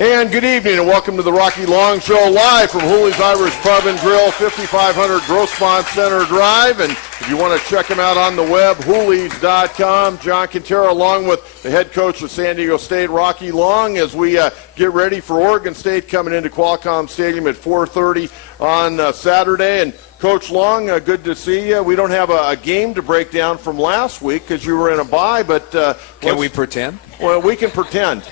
And good evening and welcome to the Rocky Long Show live from Hooley's Irish Pub and Grill, 5500 Grossmont Center Drive. And if you want to check them out on the web, Hooley's.com. John Quintero along with the head coach of San Diego State, Rocky Long, as we get ready for Oregon State coming into Qualcomm Stadium at 4:30 on Saturday. And Coach Long, good to see you. We don't have a game to break down from last week because you were in a bye, but can we pretend? Well, we can pretend.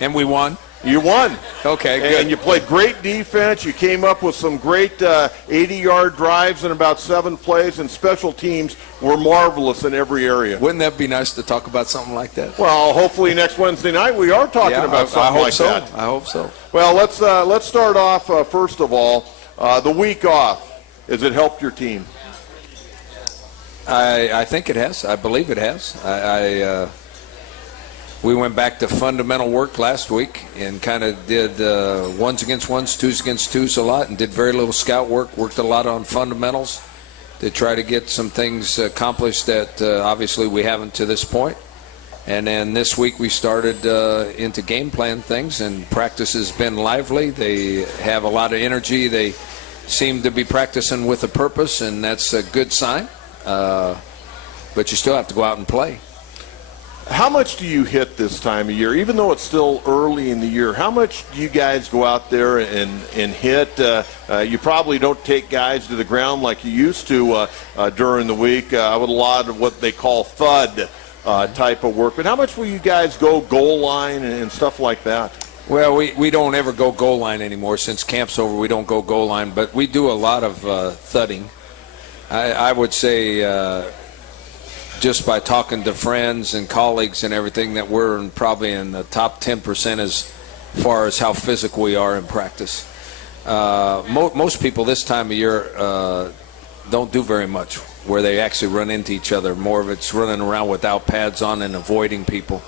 And we won? You won. Okay, good. And you played great defense. You came up with some great 80-yard drives in about 7 plays, and special teams were marvelous in every area. Wouldn't that be nice to talk about something like that? Well, hopefully next Wednesday night we are talking about something like that. I hope so. Well, let's start off, first of all, the week off. Has it helped your team? I think it has. I believe it has. We went back to fundamental work last week and kind of did ones against ones, twos against twos a lot, and did very little scout work, worked a lot on fundamentals to try to get some things accomplished that obviously we haven't to this point. And then this week we started into game plan things, and practice has been lively. They have a lot of energy. They seem to be practicing with a purpose, and that's a good sign. But you still have to go out and play. How much do you hit this time of year? Even though it's still early in the year, how much do you guys go out there and hit? You probably don't take guys to the ground like you used to during the week with a lot of what they call thud type of work. But how much will you guys go goal line and stuff like that? Well, we don't ever go goal line anymore. Since camp's over, we don't go goal line. But we do a lot of thudding. I would say just by talking to friends and colleagues and everything that we're probably in the top 10% as far as how physical we are in practice. Most people this time of year don't do very much where they actually run into each other. More of it's running around without pads on and avoiding people.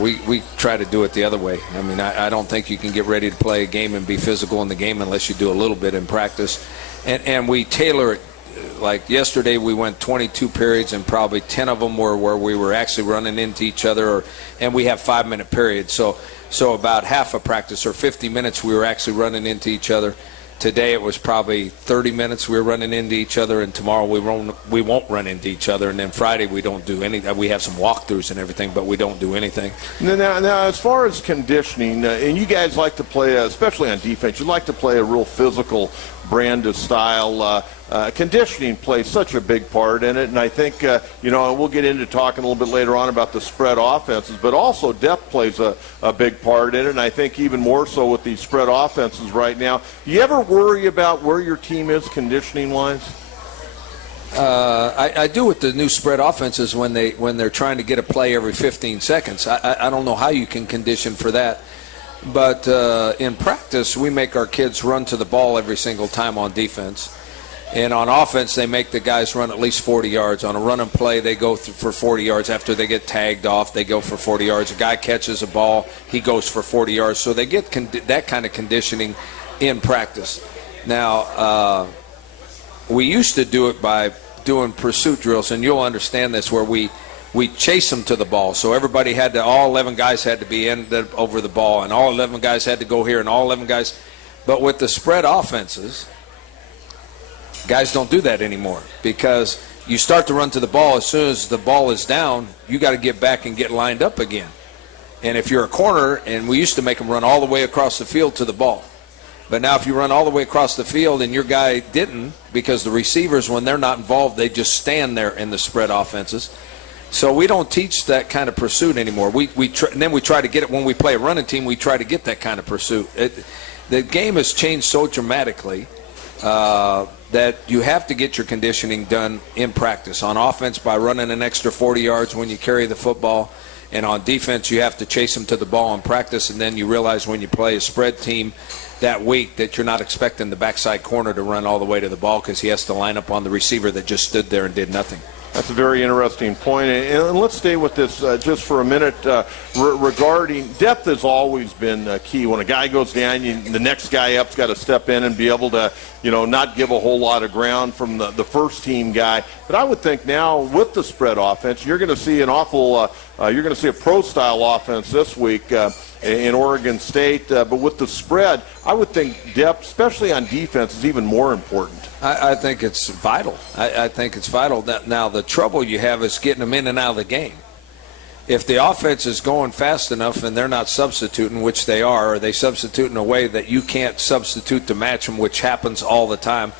We try to do it the other way. I mean, I don't think you can get ready to play a game and be physical in the game unless you do a little bit in practice. And we tailor it. Like yesterday, we went 22 periods, and probably 10 of them were where we were actually running into each other, and we have 5-minute periods. So about half a practice, or 50 minutes, we were actually running into each other. Today it was probably 30 minutes we were running into each other, and tomorrow we won't run into each other, and then Friday we don't do anything. We have some walkthroughs and everything, but we don't do anything. Now as far as conditioning, and you guys like to play, especially on defense, you like to play a real physical brand of style. Conditioning plays such a big part in it, and I think, we'll get into talking a little bit later on about the spread offenses, but also depth plays a big part in it, and I think even more so with these spread offenses right now. Do you ever worry about where your team is conditioning-wise? I do with the new spread offenses when they're trying to get a play every 15 seconds. I don't know how you can condition for that. But in practice, we make our kids run to the ball every single time on defense. And on offense, they make the guys run at least 40 yards. On a run and play, they go for 40 yards. After they get tagged off, they go for 40 yards. A guy catches a ball, he goes for 40 yards. So they get that kind of conditioning in practice. Now, we used to do it by doing pursuit drills, and you'll understand this, where we chase them to the ball. So everybody all 11 guys had to be over the ball, and all 11 guys had to go here, and all 11 guys. But with the spread offenses, guys don't do that anymore, because you start to run to the ball. As soon as the ball is down, you got to get back and get lined up again. And if you're a corner, and we used to make them run all the way across the field to the ball. But now if you run all the way across the field and your guy didn't, because the receivers, when they're not involved, they just stand there in the spread offenses. So we don't teach that kind of pursuit anymore. And then we try to get it when we play a running team. We try to get that kind of pursuit. The game has changed so dramatically that you have to get your conditioning done in practice. On offense, by running an extra 40 yards when you carry the football. And on defense, you have to chase them to the ball in practice. And then you realize when you play a spread team that week that you're not expecting the backside corner to run all the way to the ball, because he has to line up on the receiver that just stood there and did nothing. That's a very interesting point. And let's stay with this just for a minute regarding depth has always been key. When a guy goes down, the next guy up's got to step in and be able to, not give a whole lot of ground from the first team guy. But I would think now with the spread offense, you're going to see you're going to see a pro-style offense this week in Oregon State. But with the spread, I would think depth, especially on defense, is even more important. I think it's vital. I think it's vital. Now, the trouble you have is getting them in and out of the game. If the offense is going fast enough and they're not substituting, which they are, or they substitute in a way that you can't substitute to match them, which happens all the time.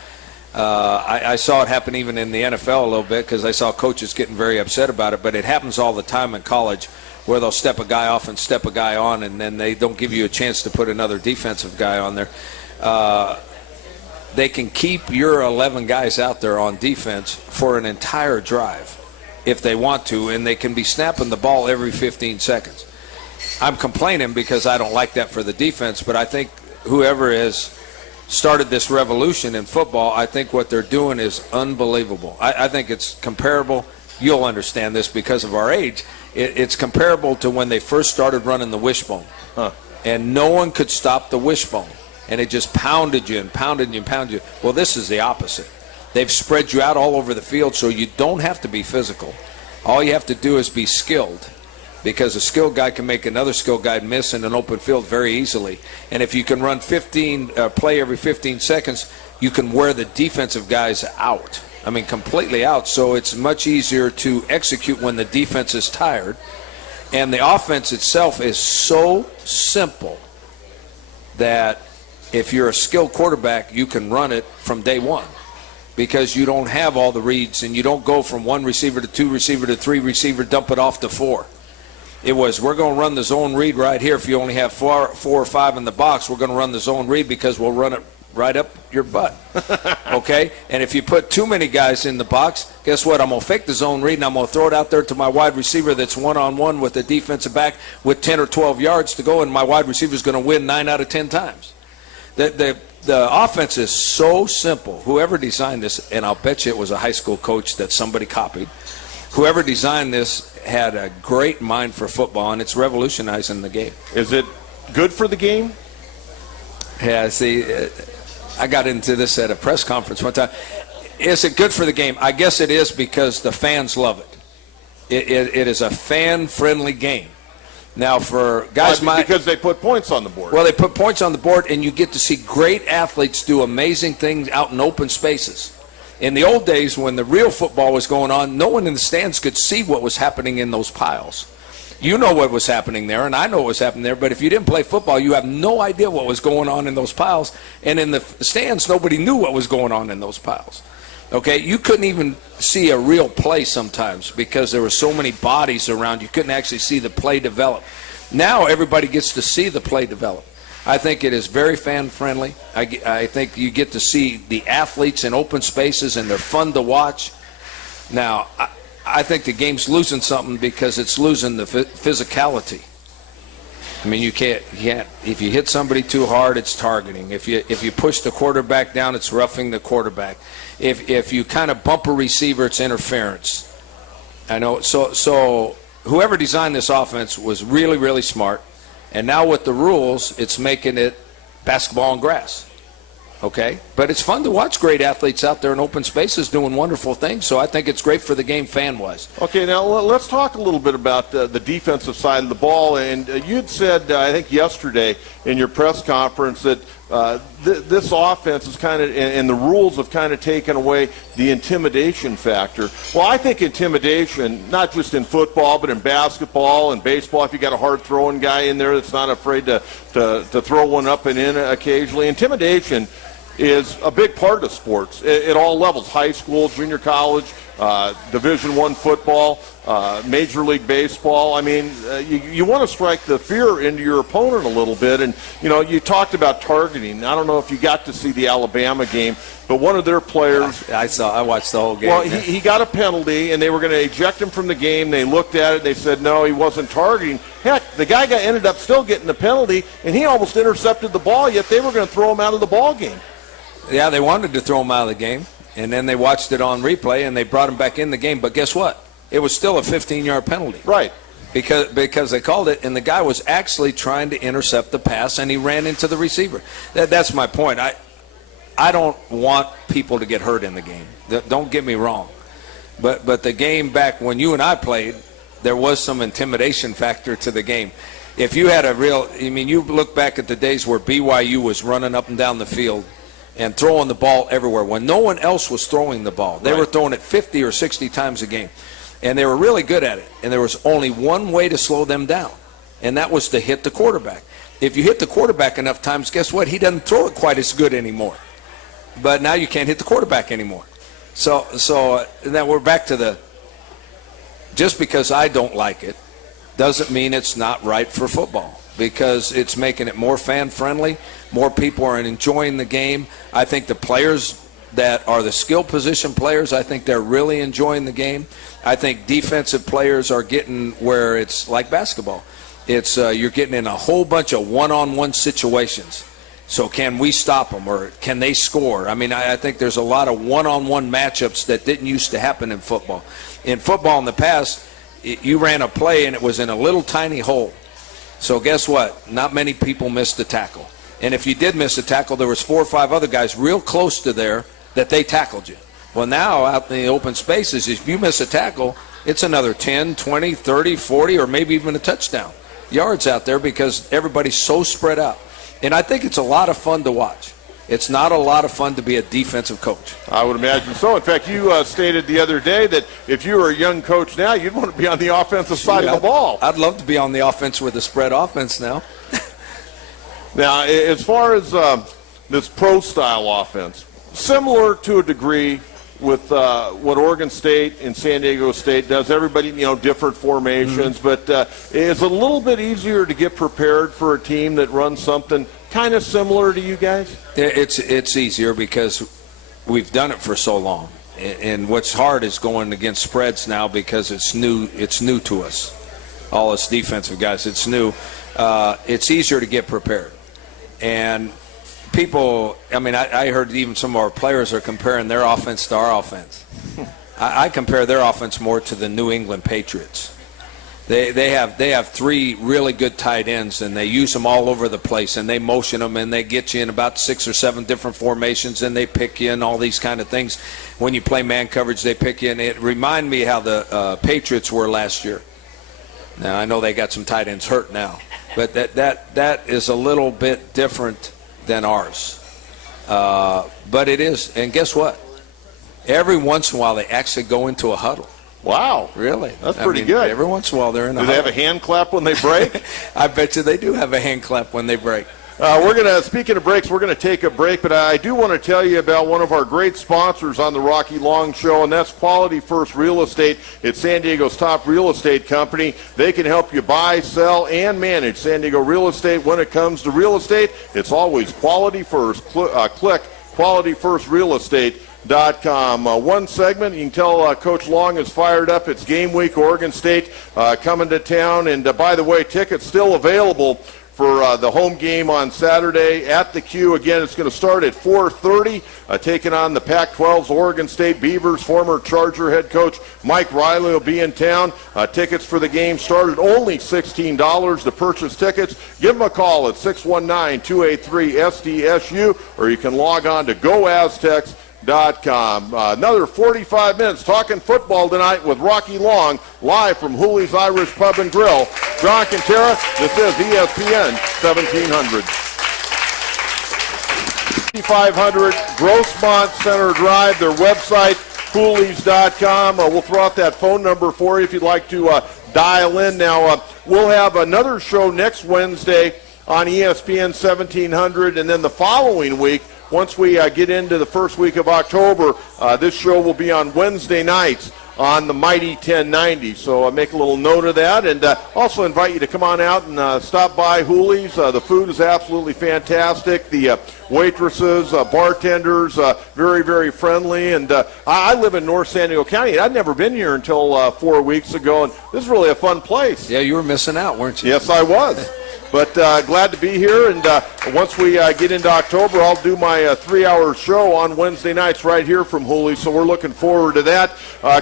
I saw it happen even in the NFL a little bit because I saw coaches getting very upset about it, but it happens all the time in college where they'll step a guy off and step a guy on, and then they don't give you a chance to put another defensive guy on there. They can keep your 11 guys out there on defense for an entire drive if they want to, and they can be snapping the ball every 15 seconds. I'm complaining because I don't like that for the defense, but I think whoever has started this revolution in football, I think what they're doing is unbelievable. I think it's comparable. You'll understand this because of our age. It's comparable to when they first started running the wishbone. And no one could stop the wishbone. And it just pounded you and pounded you and pounded you. Well, this is the opposite. They've spread you out all over the field so you don't have to be physical. All you have to do is be skilled, because a skilled guy can make another skilled guy miss in an open field very easily. And if you can run play every 15 seconds, you can wear the defensive guys out. I mean, completely out. So it's much easier to execute when the defense is tired. And the offense itself is so simple that if you're a skilled quarterback, you can run it from day one, because you don't have all the reads and you don't go from one receiver to two receiver to three receiver, dump it off to four. It was, we're going to run the zone read right here. If you only have four or five in the box, we're going to run the zone read because we'll run it right up your butt. Okay? And if you put too many guys in the box, guess what? I'm going to fake the zone read and I'm going to throw it out there to my wide receiver that's one-on-one with the defensive back with 10 or 12 yards to go, and my wide receiver is going to win 9 out of 10 times. The offense is so simple. Whoever designed this, and I'll bet you it was a high school coach that somebody copied, whoever designed this had a great mind for football, and it's revolutionizing the game. Is it good for the game? Yeah, see, I got into this at a press conference one time. Is it good for the game? I guess it is, because the fans love it. It is a fan-friendly game. Now, for guys because they put points on the board. Well, they put points on the board, and you get to see great athletes do amazing things out in open spaces. In the old days, when the real football was going on, no one in the stands could see what was happening in those piles. You know what was happening there, and I know what was happening there, but if you didn't play football, you have no idea what was going on in those piles. And in the stands, nobody knew what was going on in those piles. Okay, you couldn't even see a real play sometimes because there were so many bodies around. You couldn't actually see the play develop. Now everybody gets to see the play develop. I think it is very fan-friendly. I think you get to see the athletes in open spaces, and they're fun to watch. Now, I think the game's losing something because it's losing the physicality. I mean, you can't. If you hit somebody too hard, it's targeting. If you push the quarterback down, it's roughing the quarterback. If you kind of bump a receiver, it's interference. I know. So whoever designed this offense was really, really smart. And now with the rules, it's making it basketball and grass. Okay? But it's fun to watch great athletes out there in open spaces doing wonderful things. So I think it's great for the game fan-wise. Okay, now let's talk a little bit about the defensive side of the ball. And you'd said, I think yesterday in your press conference, that this offense is kind of, and the rules have kind of taken away the intimidation factor. Well, I think intimidation, not just in football, but in basketball and baseball, if you got a hard-throwing guy in there that's not afraid to throw one up and in occasionally, intimidation is a big part of sports at all levels: high school, junior college, Division I football, Major League Baseball. I mean, you want to strike the fear into your opponent a little bit. And, you talked about targeting. I don't know if you got to see the Alabama game, but one of their players... I watched the whole game. Well, he got a penalty, and they were going to eject him from the game. They looked at it, and they said, no, he wasn't targeting. Heck, the guy ended up still getting the penalty, and he almost intercepted the ball, yet they were going to throw him out of the ball game. Yeah, they wanted to throw him out of the game, and then they watched it on replay, and they brought him back in the game. But guess what? It was still a 15-yard penalty. Right. Because they called it, and the guy was actually trying to intercept the pass, and he ran into the receiver. That's my point. I don't want people to get hurt in the game. Don't get me wrong. But the game back when you and I played, there was some intimidation factor to the game. If you had you look back at the days where BYU was running up and down the field and throwing the ball everywhere when no one else was throwing the ball. They were throwing it 50 or 60 times a game, and they were really good at it. And there was only one way to slow them down, and that was to hit the quarterback. If you hit the quarterback enough times, guess what? He doesn't throw it quite as good anymore. But now you can't hit the quarterback anymore. So then we're back to just because I don't like it doesn't mean it's not right for football, because it's making it more fan-friendly. More people are enjoying the game. I think the players that are the skill position players, I think they're really enjoying the game. I think defensive players are getting where it's like basketball. It's you're getting in a whole bunch of one-on-one situations. So can we stop them, or can they score? I mean, I think there's a lot of one-on-one matchups that didn't used to happen in football. In football in the past, you ran a play and it was in a little tiny hole. So guess what? Not many people missed a tackle. And if you did miss a tackle, there was 4 or 5 other guys real close to there that they tackled you. Well, now out in the open spaces, if you miss a tackle, it's another 10, 20, 30, 40, or maybe even a touchdown yards out there because everybody's so spread out. And I think it's a lot of fun to watch. It's not a lot of fun to be a defensive coach. I would imagine so. In fact, you stated the other day that if you were a young coach now, you'd want to be on the offensive side of the ball. I'd love to be on the offense with a spread offense now. Now, as far as this pro-style offense, similar to a degree with what Oregon State and San Diego State does. Everybody, different formations, but it's a little bit easier to get prepared for a team that runs something kind of similar to you guys? It's easier because we've done it for so long. And what's hard is going against spreads now because it's new to us. All us defensive guys, it's new. It's easier to get prepared. And people, I heard even some of our players are comparing their offense to our offense. I compare their offense more to the New England Patriots. They have 3 really good tight ends, and they use them all over the place, and they motion them, and they get you in about 6 or 7 different formations, and they pick you and all these kind of things. When you play man coverage, they pick you, and it reminded me how the Patriots were last year. Now, I know they got some tight ends hurt now, but that is a little bit different than ours. But it is, and guess what? Every once in a while, they actually go into a huddle. Wow. Really? That's pretty good. Every once in a while they're in a huddle. Do they have a hand clap when they break? I bet you they do have a hand clap when they break. Speaking of breaks, we're going to take a break, but I do want to tell you about one of our great sponsors on the Rocky Long Show, and that's Quality First Real Estate. It's San Diego's top real estate company. They can help you buy, sell, and manage San Diego real estate. When it comes to real estate, it's always Quality First. Click QualityFirstRealEstate.com. One segment, you can tell Coach Long is fired up. It's game week, Oregon State coming to town. And by the way, tickets still available for the home game on Saturday at the Q. Again, it's going to start at 4:30, taking on the Pac-12's Oregon State Beavers. Former Charger head coach Mike Riley will be in town. Tickets for the game started only $16 to purchase tickets. Give them a call at 619-283-SDSU, or you can log on to GoAztecs.com. Another 45 minutes talking football tonight with Rocky Long, live from Hooley's Irish Pub and Grill. John Quintera, this is ESPN 1700. 5500 Grossmont Center Drive, their website, Hooley's.com. We'll throw out that phone number for you if you'd like to dial in. Now, we'll have another show next Wednesday on ESPN 1700, and then the following week, once we get into the first week of October, this show will be on Wednesday nights on the Mighty 1090. So make a little note of that, and also invite you to come on out and stop by Hooley's. The food is absolutely fantastic. The waitresses, bartenders, very, very friendly. And I live in North San Diego County. I'd never been here until 4 weeks ago, and this is really a fun place. Yeah, you were missing out, weren't you? Yes, I was. But glad to be here, and once we get into October, I'll do my 3-hour show on Wednesday nights right here from Hooley, so we're looking forward to that.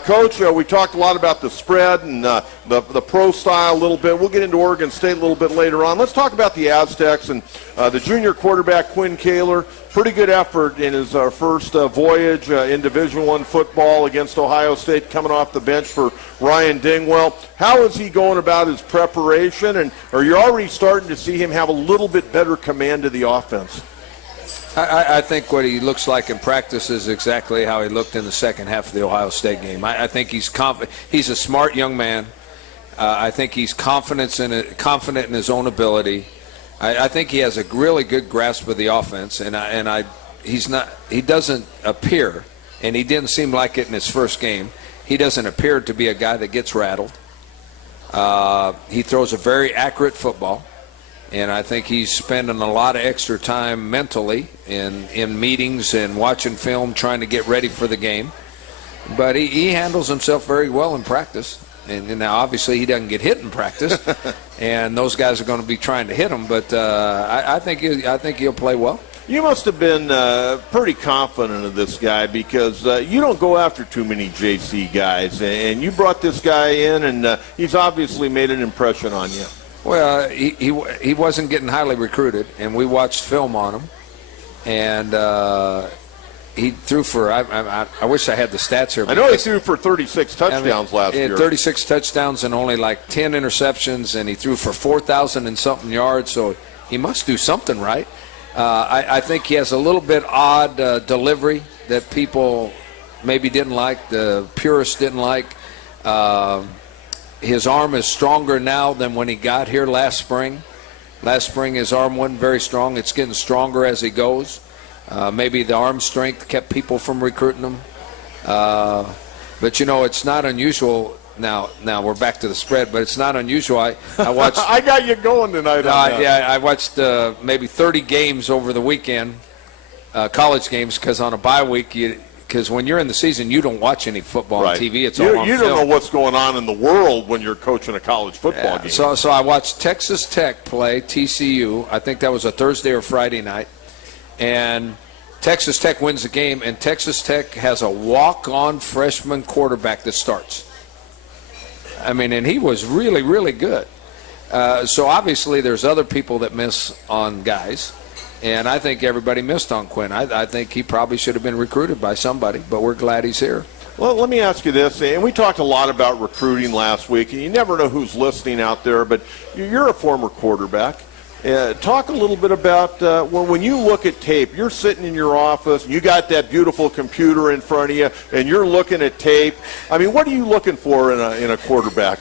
Coach, we talked a lot about the spread and the pro style a little bit. We'll get into Oregon State a little bit later on. Let's talk about the Aztecs and the junior quarterback, Quinn Kaler. Pretty good effort in his first voyage in Division I football against Ohio State, coming off the bench for Ryan Dingwell. How is he going about his preparation, and are you already starting to see him have a little bit better command of the offense? I think what he looks like in practice is exactly how he looked in the second half of the Ohio State game. I think he's confident. He's a smart young man. I think he's confident in his own ability. I think he has a really good grasp of the offense, he doesn't appear, and he didn't seem like it in his first game. He doesn't appear to be a guy that gets rattled. He throws a very accurate football, and I think he's spending a lot of extra time mentally in meetings and watching film, trying to get ready for the game. But he handles himself very well in practice. And now, obviously, he doesn't get hit in practice, and those guys are going to be trying to hit him. But I think he'll play well. You must have been pretty confident of this guy because you don't go after too many JC guys, and you brought this guy in, and he's obviously made an impression on you. Well, he wasn't getting highly recruited, and we watched film on him, and he threw for, I wish I had the stats here. I know he threw for 36 touchdowns last year. 36 touchdowns and only like 10 interceptions, and he threw for 4,000 and something yards, so he must do something right. I think he has a little bit odd delivery that people maybe didn't like, the purists didn't like. His arm is stronger now than when he got here last spring. Last spring his arm wasn't very strong. It's getting stronger as he goes. Maybe the arm strength kept people from recruiting him. But, it's not unusual. Now we're back to the spread, but it's not unusual. I watched. I got you going tonight on that. Yeah, I watched maybe 30 games over the weekend, college games, because on a bye week, because when you're in the season, you don't watch any football on TV. It's all on You film. don't know what's going on in the world when you're coaching a college football game. So I watched Texas Tech play TCU. I think that was a Thursday or Friday night. And Texas Tech wins the game, and Texas Tech has a walk-on freshman quarterback that starts. I mean, and he was really, really good. So obviously there's other people that miss on guys, and I think everybody missed on Quinn. I think he probably should have been recruited by somebody, but we're glad he's here. Well, let me ask you this, and we talked a lot about recruiting last week, and you never know who's listening out there, but you're a former quarterback. Talk a little bit about when you look at tape, you're sitting in your office, you got that beautiful computer in front of you, and you're looking at tape. I mean, what are you looking for in a quarterback?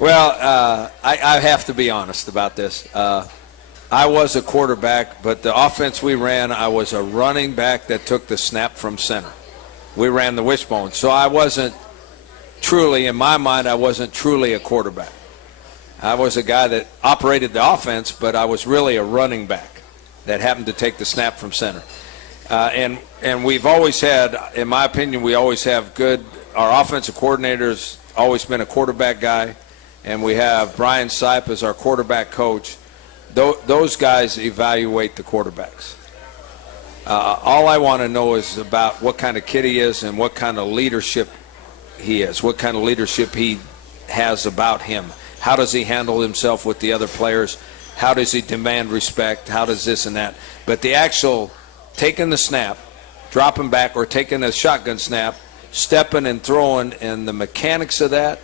Well, I have to be honest about this. I was a quarterback, but the offense we ran, I was a running back that took the snap from center. We ran the wishbone. So I wasn't truly, in my mind, I wasn't truly a quarterback. I was a guy that operated the offense, but I was really a running back that happened to take the snap from center. And we've always had, in my opinion, we always have good, our offensive coordinator's always been a quarterback guy, and we have Brian Sipe as our quarterback coach. Those guys evaluate the quarterbacks. All I want to know is about what kind of kid he is and what kind of leadership he is, what kind of leadership he has about him. How does he handle himself with the other players? How does he demand respect? How does this and that? But the actual taking the snap, dropping back, or taking a shotgun snap, stepping and throwing, and the mechanics of that,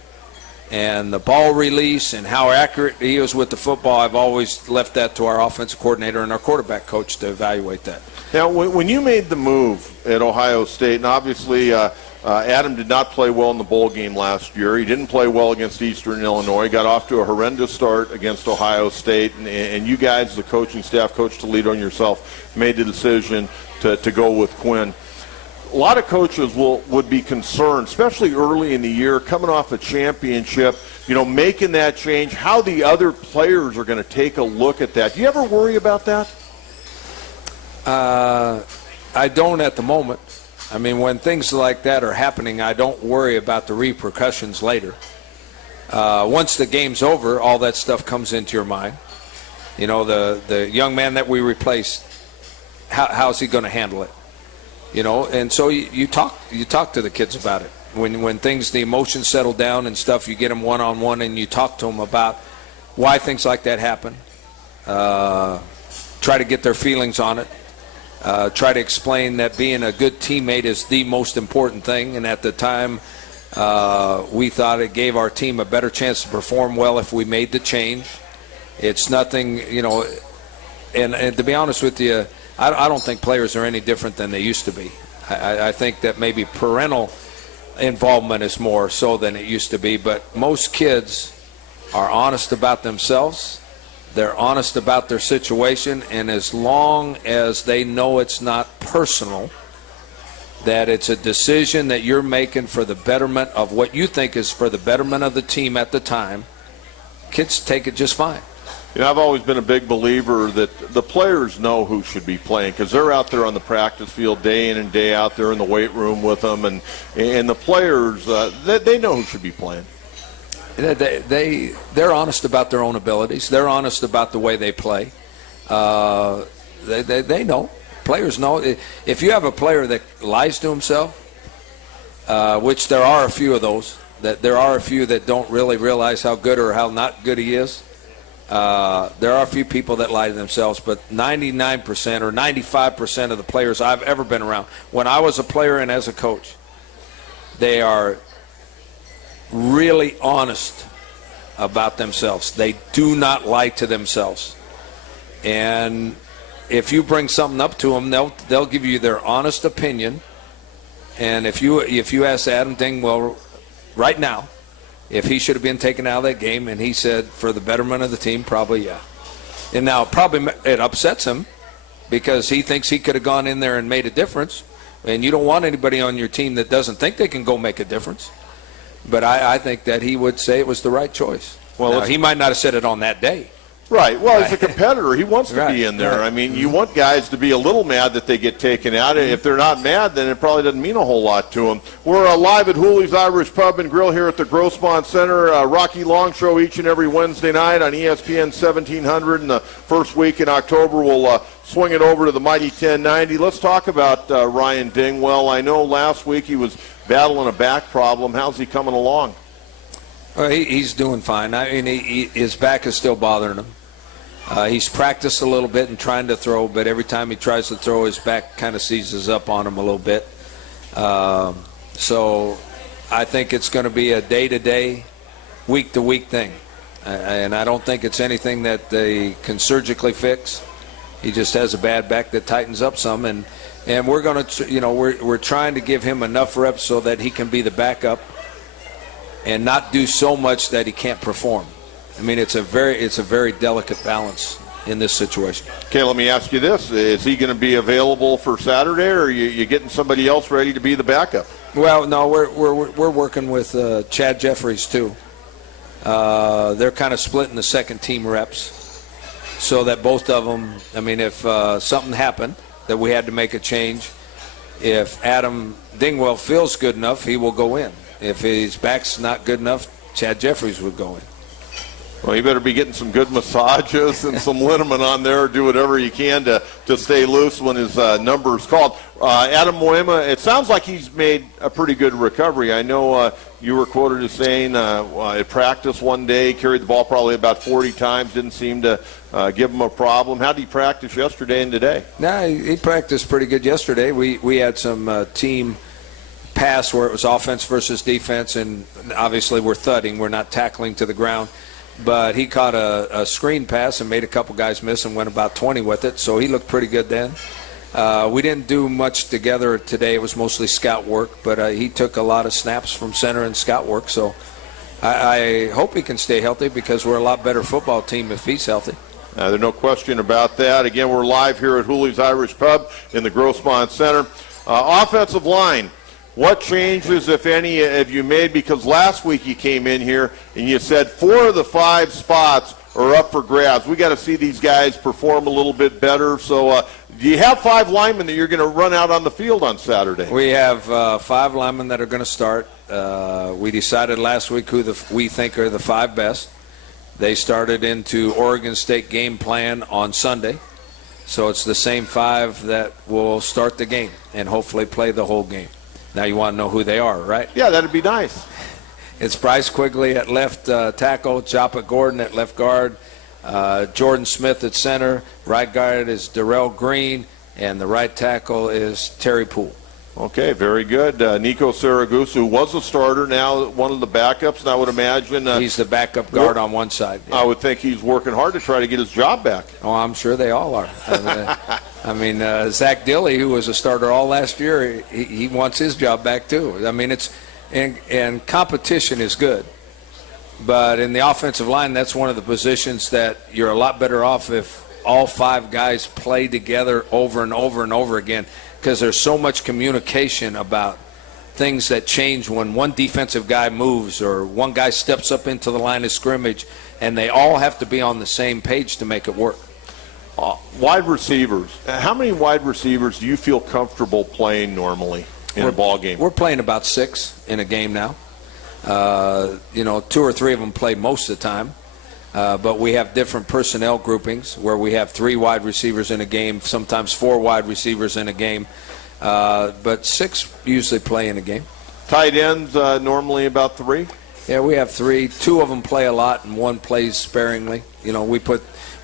and the ball release, and how accurate he is with the football, I've always left that to our offensive coordinator and our quarterback coach to evaluate that. Now, when you made the move at Ohio State, and obviously Adam did not play well in the bowl game last year. He didn't play well against Eastern Illinois. Got off to a horrendous start against Ohio State. And you guys, the coaching staff, Coach Toledo and yourself, made the decision to go with Quinn. A lot of coaches would be concerned, especially early in the year, coming off a championship, making that change, how the other players are going to take a look at that. Do you ever worry about that? I don't at the moment. I mean, when things like that are happening, I don't worry about the repercussions later. Once the game's over, all that stuff comes into your mind. You know, the young man that we replaced, how's he going to handle it? You know, and so you talk to the kids about it. When things, the emotions settle down and stuff, you get them one-on-one and you talk to them about why things like that happen. Try to get their feelings on it. Try to explain that being a good teammate is the most important thing. And at the time, we thought it gave our team a better chance to perform well if we made the change. It's nothing, you know, and to be honest with you, I don't think players are any different than they used to be. I think that maybe parental involvement is more so than it used to be, but most kids are honest about themselves. They're honest about their situation, and as long as they know it's not personal, that it's a decision that you're making for the betterment of what you think is for the betterment of the team at the time, kids take it just fine. You know, I've always been a big believer that the players know who should be playing because they're out there on the practice field day in and day out there in the weight room with them, and the players, they know who should be playing. They're honest about their own abilities. They're honest about the way they play. They know. Players know. If you have a player that lies to himself, which there are a few of those, that there are a few that don't really realize how good or how not good he is. There are a few people that lie to themselves, but 99% or 95% of the players I've ever been around, when I was a player and as a coach, they are really honest about themselves. They do not lie to themselves. And if you bring something up to them, they'll give you their honest opinion. And if you ask Adam Dingwell right now, if he should have been taken out of that game, and he said for the betterment of the team, probably yeah. And now probably it upsets him because he thinks he could have gone in there and made a difference. And you don't want anybody on your team that doesn't think they can go make a difference. But I think that he would say it was the right choice. Well, now, he might not have said it on that day. Right. Well, as a competitor, he wants to be in there. Right. I mean, you want guys to be a little mad that they get taken out. If they're not mad, then it probably doesn't mean a whole lot to them. We're live at Hooley's Irish Pub and Grill here at the Grossmont Center. Rocky Long Show each and every Wednesday night on ESPN 1700. And the first week in October, we'll swing it over to the mighty 1090. Let's talk about Ryan Dingwell. I know last week he was battling a back problem. How's he coming along? Well, he's doing fine. I mean, his back is still bothering him. He's practiced a little bit and trying to throw, but every time he tries to throw, his back kind of seizes up on him a little bit. So I think it's going to be a day-to-day, week-to-week thing. And I don't think it's anything that they can surgically fix. He just has a bad back that tightens up some. And we're going to, we're trying to give him enough reps so that he can be the backup and not do so much that he can't perform. I mean, it's a very delicate balance in this situation. Okay, let me ask you this. Is he going to be available for Saturday, or are you getting somebody else ready to be the backup? Well, no, we're working with Chad Jeffries, too. They're kind of splitting the second team reps so that both of them, I mean, if something happened that we had to make a change, if Adam Dingwell feels good enough, he will go in. If his back's not good enough, Chad Jeffries would go in. Well, you better be getting some good massages and some liniment on there. Do whatever you can to stay loose when his number is called. Adam Moema, it sounds like he's made a pretty good recovery. I know you were quoted as saying at practice one day, carried the ball probably about 40 times, didn't seem to give him a problem. How did he practice yesterday and today? No, he practiced pretty good yesterday. We had some team pass where it was offense versus defense, and obviously we're thudding. We're not tackling to the ground. But he caught a screen pass and made a couple guys miss and went about 20 with it, so he looked pretty good then. We didn't do much together today. It was mostly scout work, but he took a lot of snaps from center and scout work, so I hope he can stay healthy because we're a lot better football team if he's healthy. There's no question about that. Again, we're live here at Hooley's Irish Pub in the Grossmont Center. Offensive line. What changes, if any, have you made? Because last week you came in here and you said 4 of the 5 spots are up for grabs. We got to see these guys perform a little bit better. So do you have 5 linemen that you're going to run out on the field on Saturday? We have 5 linemen that are going to start. We decided last week who we think are the 5 best. They started into Oregon State game plan on Sunday. So it's the same 5 that will start the game and hopefully play the whole game. Now you want to know who they are, right? Yeah, that'd be nice. It's Bryce Quigley at left tackle, Joppa Gordon at left guard, Jordan Smith at center, right guard is Darrell Green, and the right tackle is Terry Poole. Okay, very good. Nico Saragusa, who was a starter, now one of the backups, and I would imagine... he's the backup guard on one side. Yeah. I would think he's working hard to try to get his job back. Oh, I'm sure they all are. Zach Dilley, who was a starter all last year, he wants his job back too. I mean, and competition is good. But in the offensive line, that's one of the positions that you're a lot better off if all 5 guys play together over and over and over again, because there's so much communication about things that change when one defensive guy moves or one guy steps up into the line of scrimmage, and they all have to be on the same page to make it work. Wide receivers. How many wide receivers do you feel comfortable playing normally in a ball game? We're playing about 6 in a game now. 2 or 3 of them play most of the time. But we have different personnel groupings where we have 3 wide receivers in a game, sometimes 4 wide receivers in a game. But 6 usually play in a game. Tight ends, normally about 3? Yeah, we have 3. 2 of them play a lot and 1 plays sparingly.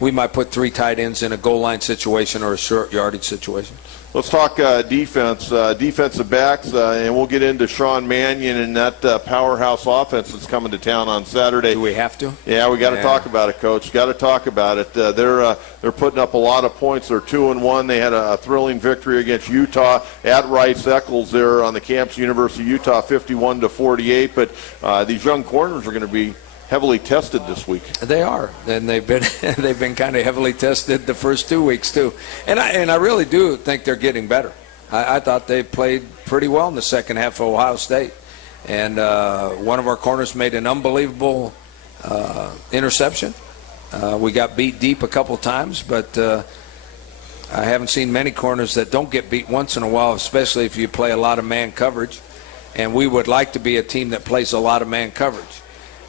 We might put 3 tight ends in a goal line situation or a short yardage situation. Let's talk defense, defensive backs, and we'll get into Sean Mannion and that powerhouse offense that's coming to town on Saturday. Do we have to? Yeah, we got to talk about it, Coach. Got to talk about it. They're putting up a lot of points. They're 2-1. They had a thrilling victory against Utah at Rice Eccles there on the campus, University of Utah, 51-48. But these young corners are going to be heavily tested this week. They are, and they've been kind of heavily tested the first 2 weeks too. And I really do think they're getting better. I thought they played pretty well in the second half of Ohio State, and one of our corners made an unbelievable interception. We got beat deep a couple times, but I haven't seen many corners that don't get beat once in a while, especially if you play a lot of man coverage. And we would like to be a team that plays a lot of man coverage,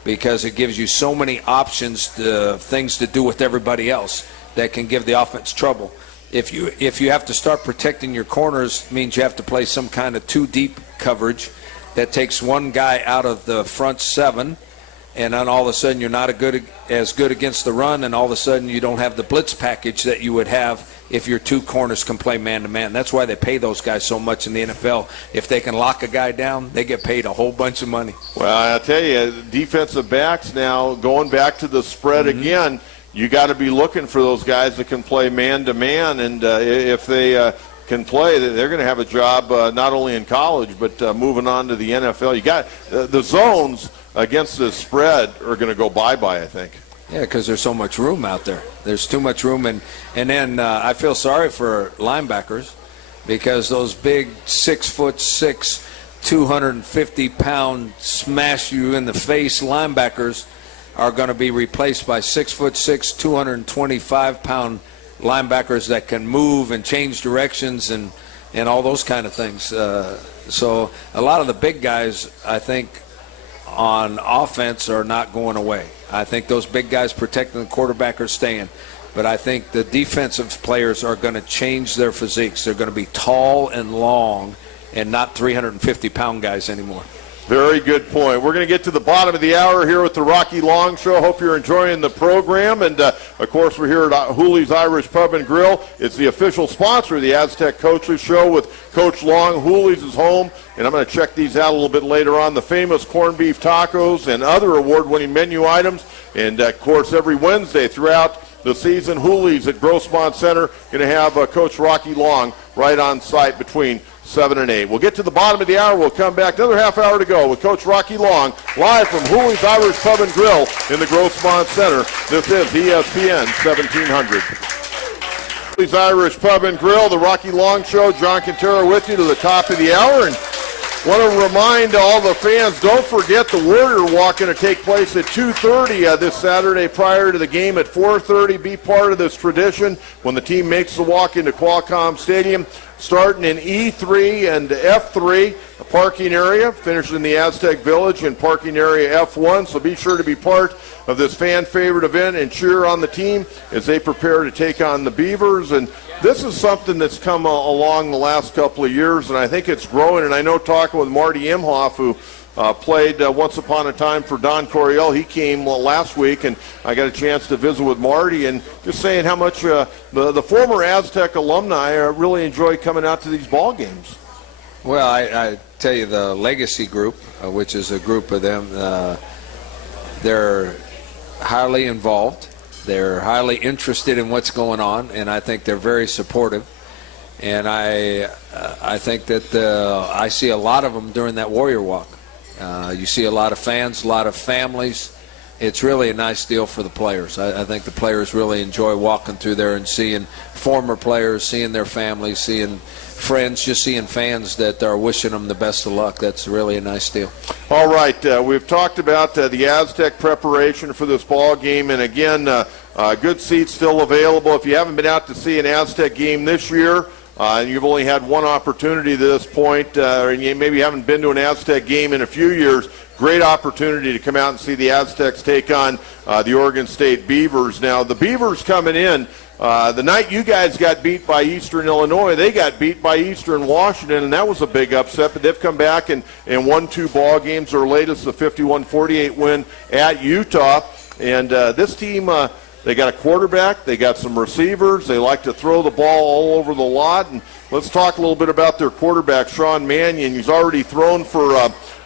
because it gives you so many options, things to do with everybody else that can give the offense trouble. If you have to start protecting your corners, means you have to play some kind of 2 deep coverage that takes one guy out of the front 7, and then all of a sudden you're not as good against the run, and all of a sudden you don't have the blitz package that you would have if your 2 corners can play man-to-man. That's why they pay those guys so much in the NFL. If they can lock a guy down, they get paid a whole bunch of money. Well, I'll tell you, defensive backs now, going back to the spread again, you got to be looking for those guys that can play man-to-man, and if they can play, they're going to have a job not only in college but moving on to the NFL. You got the zones against the spread are going to go bye-bye, I think. Yeah, because there's so much room out there. There's too much room, and then I feel sorry for linebackers, because those big 6'6", 250-pound smash you in the face linebackers are going to be replaced by 6'6", 225-pound linebackers that can move and change directions and all those kind of things. So a lot of the big guys, I think, on offense are not going away. I think those big guys protecting the quarterback are staying. But I think the defensive players are going to change their physiques. They're going to be tall and long and not 350-pound guys anymore. Very good point. We're going to get to the bottom of the hour here with the Rocky Long Show. Hope you're enjoying the program. And, of course, we're here at Hooley's Irish Pub and Grill. It's the official sponsor of the Aztec Coaches Show with Coach Long. Hooley's is home, and I'm going to check these out a little bit later on. The famous corned beef tacos and other award-winning menu items. And, of course, every Wednesday throughout the season, Hooley's at Grossmont Center going to have Coach Rocky Long right on site between 7 and 8. We'll get to the bottom of the hour. We'll come back. Another half hour to go with Coach Rocky Long, live from Hooley's Irish Pub and Grill in the Grossmont Center. This is ESPN 1700. Hooley's Irish Pub and Grill, the Rocky Long Show. John Quintero with you to the top of the hour. And want to remind all the fans, don't forget the Warrior Walk going to take place at 2:30 this Saturday prior to the game at 4:30. Be part of this tradition when the team makes the walk into Qualcomm Stadium. starting in E3 and F3, a parking area, finishing in the Aztec Village in parking area F1. So be sure to be part of this fan favorite event and cheer on the team as they prepare to take on the Beavers. And this is something that's come along the last couple of years, and I think it's growing. And I know, talking with Marty Imhoff, who played once upon a time for Don Coryell, he came last week, and I got a chance to visit with Marty, and just saying how much the former Aztec alumni really enjoy coming out to these ball games. Well, I tell you, the Legacy group, which is a group of them, they're highly involved. They're highly interested in what's going on, and I think they're very supportive. And I think that I see a lot of them during that Warrior Walk. You see a lot of fans, a lot of families. It's really a nice deal for the players. I think the players really enjoy walking through there and seeing former players, seeing their families, seeing friends, just seeing fans that are wishing them the best of luck. That's really a nice deal. All right, we've talked about the Aztec preparation for this ball game, and again, good seats still available. If you haven't been out to see an Aztec game this year, and you've only had one opportunity to this point, or you maybe haven't been to an Aztec game in a few years, great opportunity to come out and see the Aztecs take on the Oregon State Beavers. Now, the Beavers coming in, the night you guys got beat by Eastern Illinois, they got beat by Eastern Washington, and that was a big upset. But they've come back and won 2 ball games. Their latest, the 51-48 win at Utah. And this team, they got a quarterback, they got some receivers, they like to throw the ball all over the lot. And let's talk a little bit about their quarterback, Sean Mannion. He's already thrown for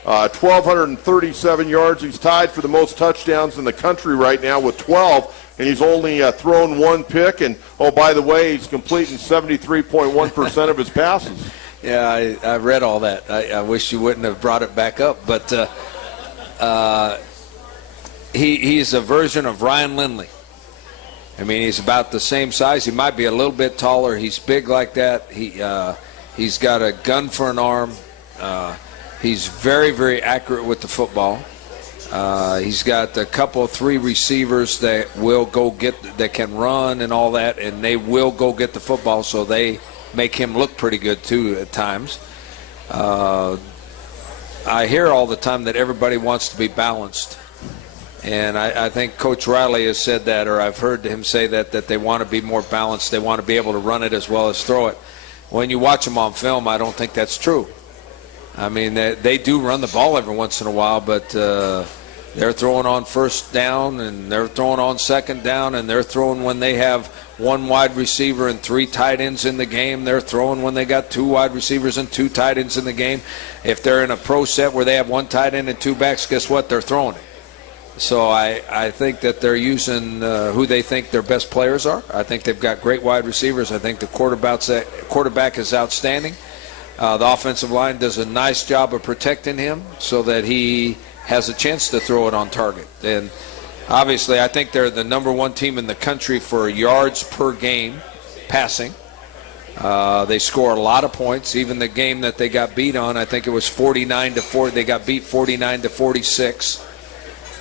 1,237 yards. He's tied for the most touchdowns in the country right now with 12. And he's only thrown 1 pick. And, oh, by the way, he's completing 73.1% of his passes. Yeah, I read all that. I wish you wouldn't have brought it back up. But he's a version of Ryan Lindley. I mean, he's about the same size. He might be a little bit taller. He's big like that. He's got a gun for an arm. He's very, very accurate with the football. He's got a couple, 3 receivers that will go that can run and all that, and they will go get the football, so they make him look pretty good too at times. I hear all the time that everybody wants to be balanced. And I think Coach Riley has said that, or I've heard him say that they want to be more balanced. They want to be able to run it as well as throw it. When you watch them on film, I don't think that's true. I mean, they do run the ball every once in a while, but they're throwing on first down, and they're throwing on second down, and they're throwing when they have 1 wide receiver and 3 tight ends in the game. They're throwing when they got 2 wide receivers and 2 tight ends in the game. If they're in a pro set where they have 1 tight end and 2 backs, guess what? They're throwing it. So I think that they're using who they think their best players are. I think they've got great wide receivers. I think the quarterback is outstanding. The offensive line does a nice job of protecting him so that he has a chance to throw it on target. And obviously, I think they're the number 1 team in the country for yards per game passing. They score a lot of points. Even the game that they got beat on, I think it was 49-4. They got beat 49-46.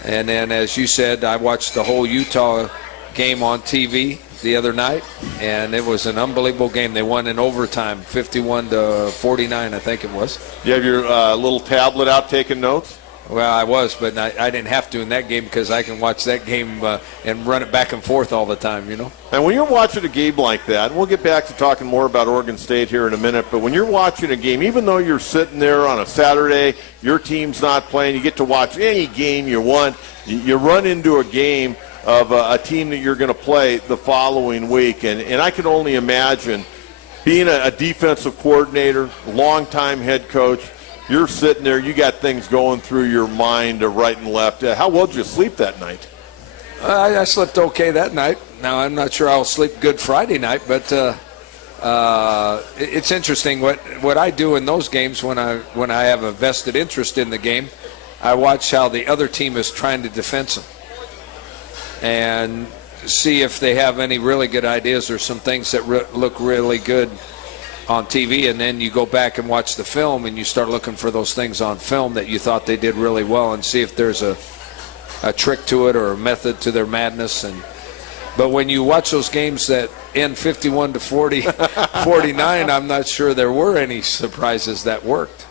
And then, as you said, I watched the whole Utah game on TV the other night, and it was an unbelievable game. They won in overtime, 51-49, I think it was. You have your little tablet out taking notes? Well, I was, but I didn't have to in that game because I can watch that game and run it back and forth all the time, you know. And when you're watching a game like that, and we'll get back to talking more about Oregon State here in a minute, but when you're watching a game, even though you're sitting there on a Saturday, your team's not playing, you get to watch any game you want, you run into a game of a team that you're going to play the following week. And I can only imagine being a defensive coordinator, longtime head coach, you're sitting there, you got things going through your mind right and left. How well did you sleep that night? I slept okay that night. Now, I'm not sure I'll sleep good Friday night, but it's interesting what I do in those games when I have a vested interest in the game. I watch how the other team is trying to defend them and see if they have any really good ideas or some things that look really good on TV, and then you go back and watch the film and you start looking for those things on film that you thought they did really well and see if there's a trick to it or a method to their madness. But when you watch those games that end 51-49, I'm not sure there were any surprises that worked.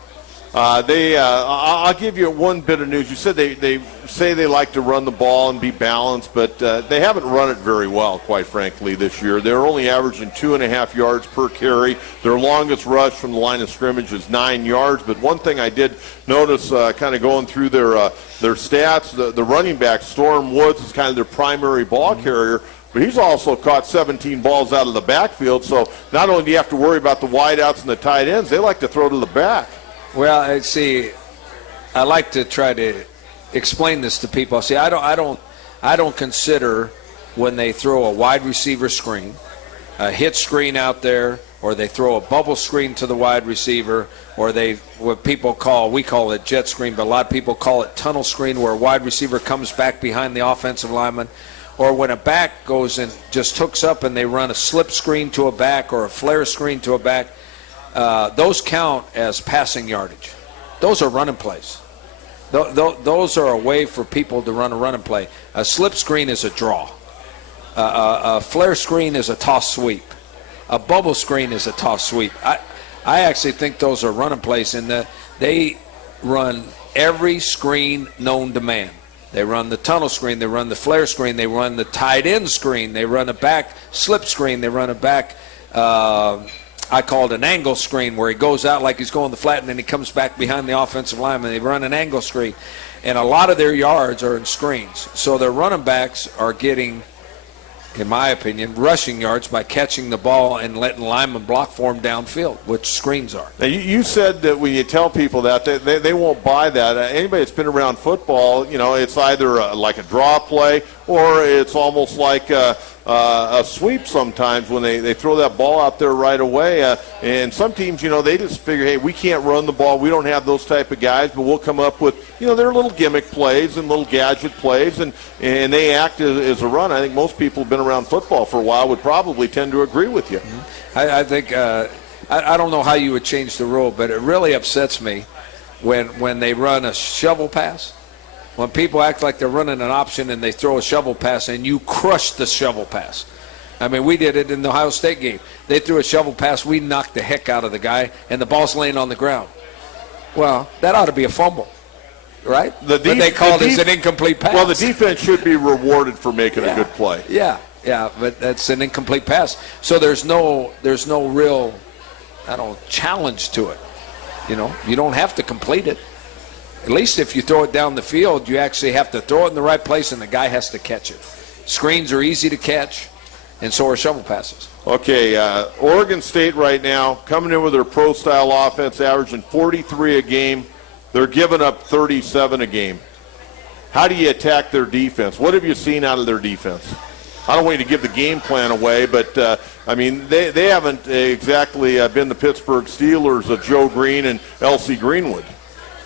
I'll give you one bit of news. You said they say they like to run the ball and be balanced, but they haven't run it very well, quite frankly, this year. They're only averaging 2.5 yards per carry. Their longest rush from the line of scrimmage is 9 yards. But one thing I did notice, kind of going through their stats, the running back, Storm Woods, is kind of their primary ball carrier. But he's also caught 17 balls out of the backfield. So not only do you have to worry about the wideouts and the tight ends, they like to throw to the back. Well, I like to try to explain this to people. See, I don't consider when they throw a wide receiver screen, a hit screen out there, or they throw a bubble screen to the wide receiver, or we call it jet screen, but a lot of people call it tunnel screen, where a wide receiver comes back behind the offensive lineman, or when a back goes and just hooks up and they run a slip screen to a back or a flare screen to a back. Those count as passing yardage. Those are running plays. Those are a way for people to run a running play. A slip screen is a draw. A flare screen is a toss sweep. A bubble screen is a toss sweep. I actually think those are running plays, and they run every screen known to man. They run the tunnel screen. They run the flare screen. They run the tight end screen. They run a back slip screen. They run a back I call it an angle screen, where he goes out like he's going the flat and then he comes back behind the offensive lineman. They run an angle screen. And a lot of their yards are in screens. So their running backs are getting, in my opinion, rushing yards by catching the ball and letting linemen block for them downfield, which screens are. Now, you said that when you tell people that, they won't buy that. Anybody that's been around football, it's either like a draw play or it's almost like a sweep sometimes when they throw that ball out there right away. And some teams, they just figure, hey, we can't run the ball. We don't have those type of guys, but we'll come up with, their little gimmick plays and little gadget plays, and they act as a run. I think most people who've been around football for a while would probably tend to agree with you. Mm-hmm. I think I don't know how you would change the rule, but it really upsets me when they run a shovel pass. When people act like they're running an option and they throw a shovel pass and you crush the shovel pass. I mean, we did it in the Ohio State game. They threw a shovel pass, we knocked the heck out of the guy, and the ball's laying on the ground. Well, that ought to be a fumble, right? But they called it an incomplete pass. Well, the defense should be rewarded for making a good play. Yeah, but that's an incomplete pass. So there's no real, challenge to it. You don't have to complete it. At least if you throw it down the field, you actually have to throw it in the right place, and the guy has to catch it. Screens are easy to catch, and so are shovel passes. Okay, Oregon State right now coming in with their pro-style offense, averaging 43 a game. They're giving up 37 a game. How do you attack their defense? What have you seen out of their defense? I don't want you to give the game plan away, but, they haven't exactly been the Pittsburgh Steelers of Joe Green and L.C. Greenwood.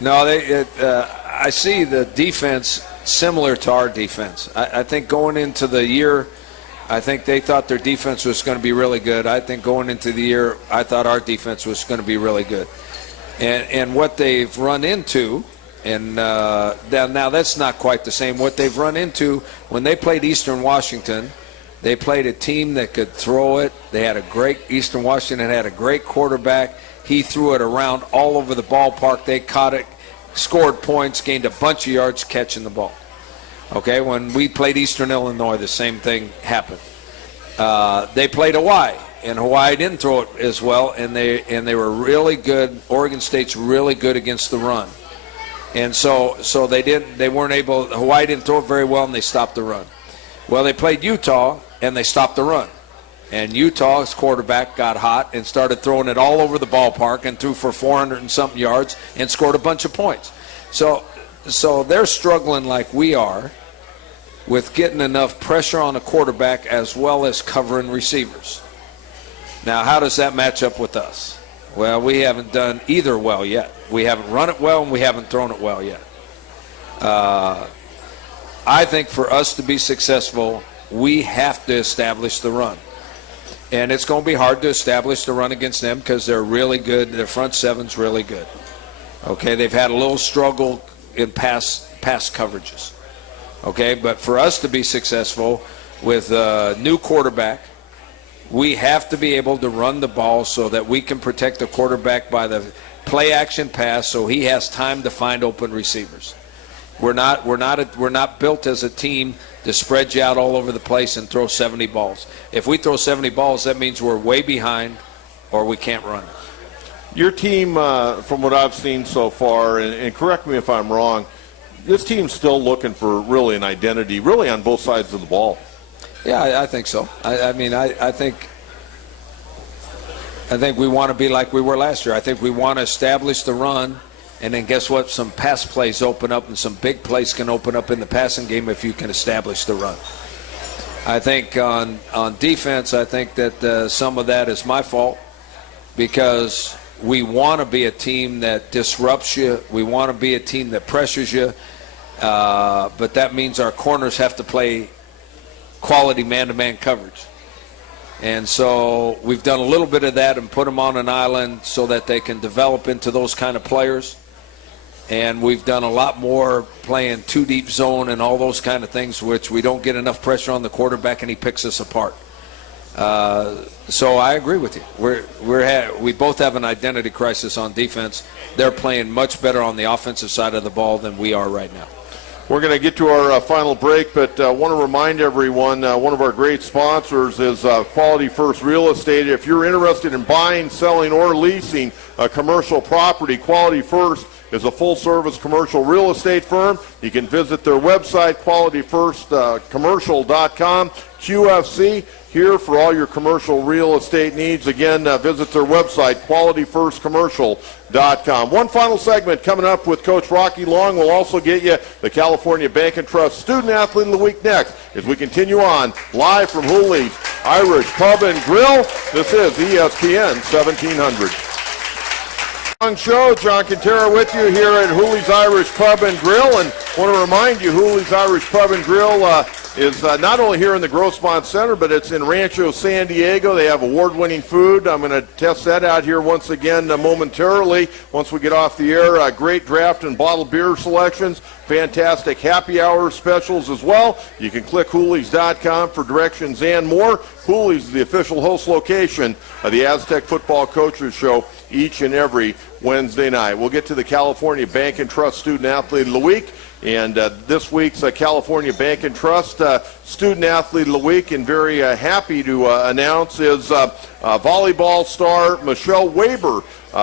No, I see the defense similar to our defense. I think going into the year, I think they thought their defense was going to be really good. I think going into the year, I thought our defense was going to be really good. And what they've run into, and now that's not quite the same. What they've run into, when they played Eastern Washington, they played a team that could throw it. Eastern Washington had a great quarterback. He threw it around all over the ballpark. They caught it, scored points, gained a bunch of yards catching the ball. Okay, when we played Eastern Illinois, the same thing happened. They played Hawaii, and Hawaii didn't throw it as well, and they were really good. Oregon State's really good against the run, and so they weren't able. Hawaii didn't throw it very well, and they stopped the run. Well, they played Utah, and they stopped the run. And Utah's quarterback got hot and started throwing it all over the ballpark and threw for 400 and something yards and scored a bunch of points. So they're struggling like we are with getting enough pressure on the quarterback as well as covering receivers. Now, how does that match up with us? Well, we haven't done either well yet. We haven't run it well and we haven't thrown it well yet. I think for us to be successful, we have to establish the run. And it's going to be hard to establish the run against them because they're really good. Their front seven's really good. Okay, they've had a little struggle in pass coverages. Okay, but for us to be successful with a new quarterback, We have to be able to run the ball so that we can protect the quarterback by the play action pass, so he has time to find open receivers. We're not built as a team to spread you out all over the place and throw 70 balls. If we throw 70 balls, that means we're way behind or we can't run. Your team, from what I've seen so far, and correct me if I'm wrong, this team's still looking for really an identity, really on both sides of the ball. Yeah, I think so. I think we want to be like we were last year. I think we want to establish the run, and then guess what? Some pass plays open up, and some big plays can open up in the passing game if you can establish the run. I think on defense, I think that some of that is my fault because we want to be a team that disrupts you. We want to be a team that pressures you, but that means our corners have to play quality man-to-man coverage. And so we've done a little bit of that and put them on an island so that they can develop into those kind of players. And we've done a lot more playing two deep zone and all those kind of things, which we don't get enough pressure on the quarterback and he picks us apart. So I agree with you. We both have an identity crisis on defense. They're playing much better on the offensive side of the ball than we are right now. We're going to get to our final break, but I want to remind everyone, one of our great sponsors is Quality First Real Estate. If you're interested in buying, selling, or leasing a commercial property, Quality First is a full-service commercial real estate firm. You can visit their website, qualityfirstcommercial.com, QFC, here for all your commercial real estate needs. Again, visit their website, qualityfirstcommercial.com. One final segment coming up with Coach Rocky Long. We'll also get you the California Bank and Trust Student Athlete of the Week next as we continue on live from Hooley's Irish Pub and Grill. This is ESPN 1700. Show, John Quintero with you here at Hooley's Irish Pub and Grill, and want to remind you Hooley's Irish Pub and Grill is not only here in the Grossmont Center, but it's in Rancho San Diego. They have award-winning food. I'm going to test that out here once again momentarily once we get off the air. Great draft and bottled beer selections. Fantastic happy hour specials as well. You can click Hoolies.com for directions and more. Hooley's is the official host location of the Aztec Football Coaches Show each and every Wednesday night. We'll get to the California Bank and Trust Student Athlete of the Week. And this week's California Bank and Trust Student Athlete of the Week, and very happy to announce, is volleyball star Michelle Weber.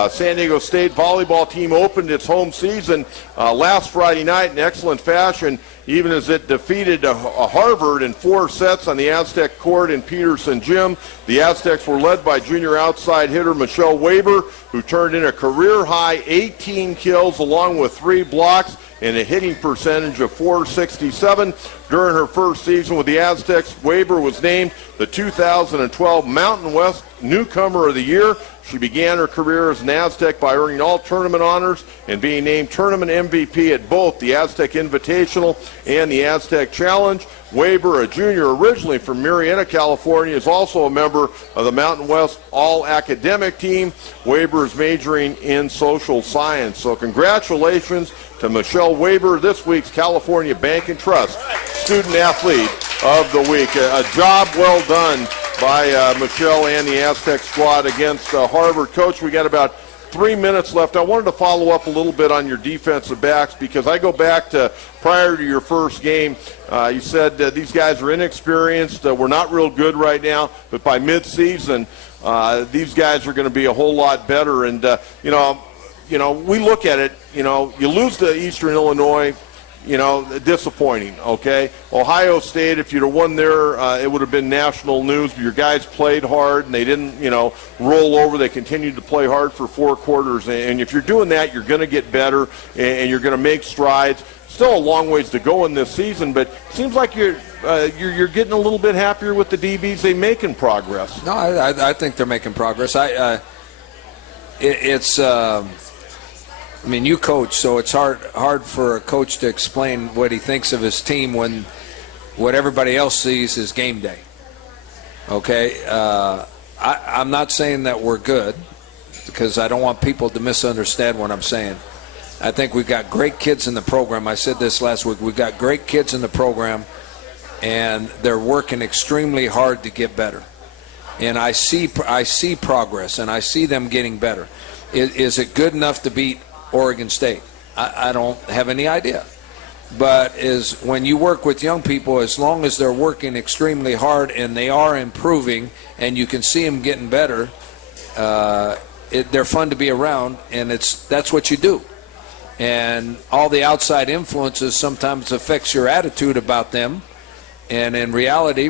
San Diego State volleyball team opened its home season last Friday night in excellent fashion, even as it defeated Harvard in 4 sets on the Aztec court in Peterson Gym. The Aztecs were led by junior outside hitter Michelle Weber, who turned in a career-high 18 kills along with 3 blocks and a hitting percentage of .467. During her first season with the Aztecs, Weber was named the 2012 Mountain West Newcomer of the Year. She began her career as an Aztec by earning all tournament honors and being named tournament MVP at both the Aztec Invitational and the Aztec Challenge. Weber, a junior originally from Murrieta, California, is also a member of the Mountain West All-Academic Team. Weber is majoring in social science. So congratulations to Michelle Weber, this week's California Bank and Trust Student Athlete of the Week. A job well done by Michelle and the Aztec squad against Harvard. Coach, we got about 3 minutes left. I wanted to follow up a little bit on your defensive backs because I go back to prior to your first game. You said these guys are inexperienced. We're not real good right now, but by midseason, these guys are going to be a whole lot better. And, we look at it, you lose to Eastern Illinois, disappointing, okay? Ohio State, if you'd have won there, it would have been national news. But your guys played hard, and they didn't, roll over. They continued to play hard for 4 quarters. And if you're doing that, you're going to get better, and you're going to make strides. Still a long ways to go in this season, but it seems like you're getting a little bit happier with the DBs. They making progress. No, I think they're making progress. You coach, so it's hard for a coach to explain what he thinks of his team when what everybody else sees is game day. Okay? I'm not saying that we're good because I don't want people to misunderstand what I'm saying. I think we've got great kids in the program. I said this last week. We've got great kids in the program, and they're working extremely hard to get better. and I see progress, and I see them getting better. Is it good enough to beat Oregon State? I don't have any idea. But when you work with young people, as long as they're working extremely hard and they are improving and you can see them getting better, they're fun to be around, and that's what you do. And all the outside influences sometimes affects your attitude about them. And in reality,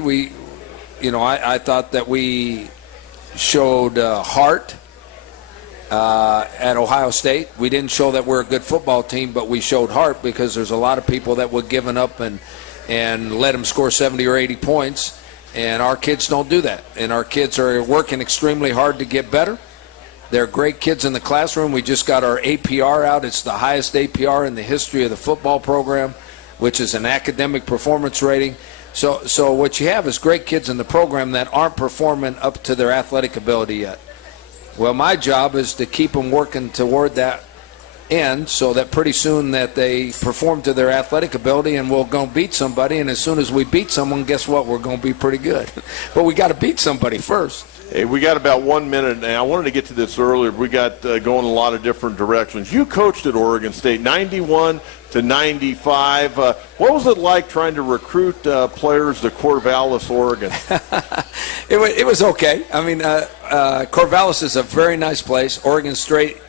I thought that we showed heart at Ohio State. We didn't show that we're a good football team, but we showed heart because there's a lot of people that would given up and let them score 70 or 80 points, and our kids don't do that. And our kids are working extremely hard to get better. They're great kids in the classroom. We just got our APR out. It's the highest APR in the history of the football program, which is an academic performance rating. So what you have is great kids in the program that aren't performing up to their athletic ability yet. Well, my job is to keep them working toward that end so that pretty soon that they perform to their athletic ability and we're going to beat somebody. And as soon as we beat someone, guess what? We're going to be pretty good. But we got to beat somebody first. Hey, we got about 1 minute, and I wanted to get to this earlier. We got going a lot of different directions. You coached at Oregon State, 91 to 95. What was it like trying to recruit players to Corvallis, Oregon? It was okay. I mean, Corvallis is a very nice place. Oregon State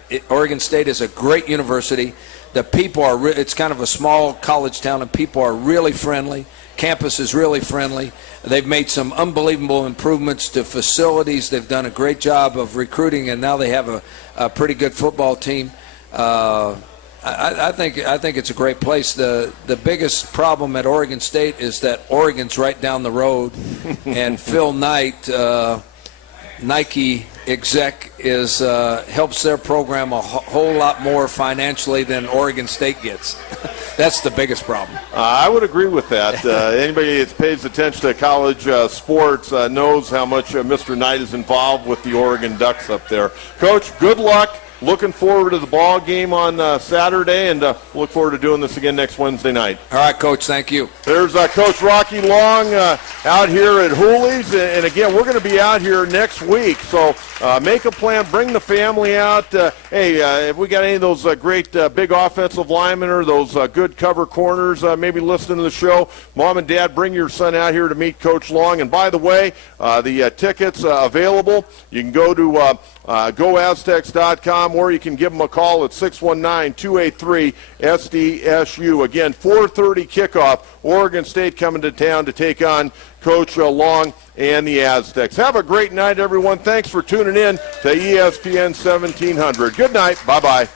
is a great university. The people are it's kind of a small college town, and people are really friendly. Campus is really friendly. They've made some unbelievable improvements to facilities. They've done a great job of recruiting, and now they have a pretty good football team. I think it's a great place. The biggest problem at Oregon State is that Oregon's right down the road, and Phil Knight, Nike exec, helps their program a whole lot more financially than Oregon State gets. That's the biggest problem. I would agree with that. Anybody that pays attention to college sports knows how much Mr. Knight is involved with the Oregon Ducks up there. Coach, good luck. Looking forward to the ball game on Saturday, and look forward to doing this again next Wednesday night. All right, Coach, thank you. There's Coach Rocky Long out here at Hooley's, and again, we're going to be out here next week, so make a plan, bring the family out. If we got any of those great big offensive linemen or those good cover corners, maybe listen to the show. Mom and Dad, bring your son out here to meet Coach Long. And by the way, the tickets available. You can go to goaztecs.com, or you can give them a call at 619-283-SDSU. Again, 4:30 kickoff. Oregon State coming to town to take on Coach Long and the Aztecs. Have a great night, everyone. Thanks for tuning in to ESPN 1700. Good night. Bye-bye.